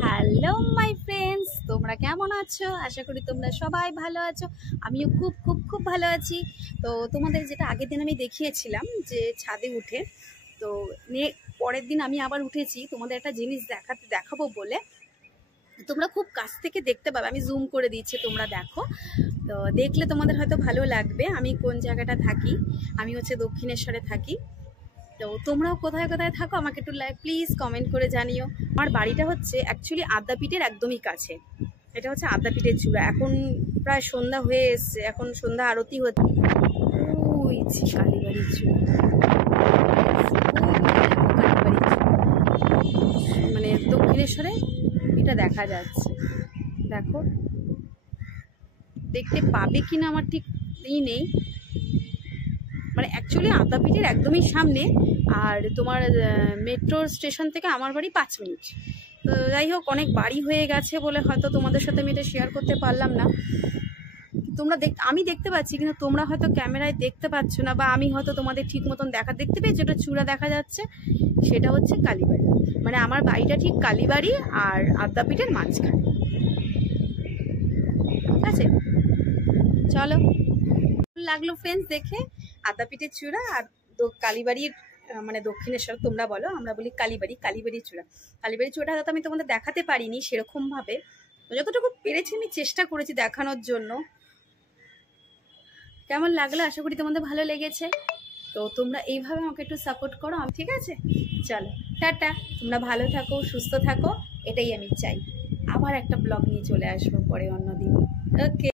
Hello my friends, তোমরা কেমন আছো? আশা করি তোমরা সবাই ভালো আছো। আমিও খুব খুব খুব ভালো আছি। তো তোমাদের যেটা আগের দিন আমি দেখিয়েছিলাম যে ছাদে উঠে, তো পরের দিন আমি আবার উঠেছি তোমাদের একটা জিনিস দেখাবো বলে। তোমরা খুব কাছ থেকে দেখতে পাবে, আমি জুম করে দিচ্ছি, তোমরা দেখো। তো দেখলে তোমাদের হয়তো ভালো লাগবে। আমি কোন জায়গাটা থাকি, আমি হচ্ছে দক্ষিণেশ্বরে থাকি। তো তোমরাও কোথায় কোথায় থাকো আমাকে একটু প্লিজ কমেন্ট করে জানিও। আমার বাড়িটা হচ্ছে অ্যাকচুয়ালি আদ্যাপীঠের একদমই কাছে। এটা হচ্ছে আদ্যাপীঠের চূড়া। এখন প্রায় সন্ধ্যা হয়ে এসছে, এখন সন্ধ্যা আরতি হচ্ছে। ওই যে কালীবাড়ির চূড়া, মানে দক্ষিণেশ্বরে এটা দেখা যাচ্ছে। দেখো, দেখতে পাবে কিনা আমার ঠিক নেই। মানে অ্যাকচুয়ালি আদ্যাপীঠের একদমই সামনে, আর তোমার মেট্রো স্টেশন থেকে আমার বাড়ি 5 মিনিট। তো যাই হোক, অনেক বাড়ি হয়ে গেছে বলে হয়তো তোমাদের সাথে আমি এটা শেয়ার করতে পারলাম না। তোমরা আমি দেখতে পাচ্ছি, কিন্তু তোমরা হয়তো ক্যামেরায় দেখতে পাচ্ছ না, বা আমি হয়তো তোমাদের ঠিক মতন দেখতে পেয়ে যেটা চূড়া দেখা যাচ্ছে সেটা হচ্ছে কালীবাড়ি। মানে আমার বাড়িটা ঠিক কালীবাড়ি আর আদ্যাপীঠের মাঝখানে। ঠিক আছে, চলো। লাগলো ফ্রেন্ডস দেখে আদ্যাপীঠের চূড়া আর কালীবাড়ির, মানে দক্ষিণেশ্বর তোমরা বলো, আমরা বলি কালীবাড়ির চূড়া। কালীবাড়ির চূড়াটা হয়তো আমি তোমাদের দেখাতে পারিনি সেরকম ভাবে, যতটুকু পেরেছি আমি চেষ্টা করেছি দেখানোর জন্য। কেমন লাগলো? আশা করি তোমাদের ভালো লেগেছে। তো তোমরা এইভাবে আমাকে একটু সাপোর্ট করো, ঠিক আছে? চলো, টাটা। তোমরা ভালো থাকো, সুস্থ থাকো, এটাই আমি চাই। আবার একটা ব্লগ নিয়ে চলে আসবো পরে অন্যদিন। ওকে।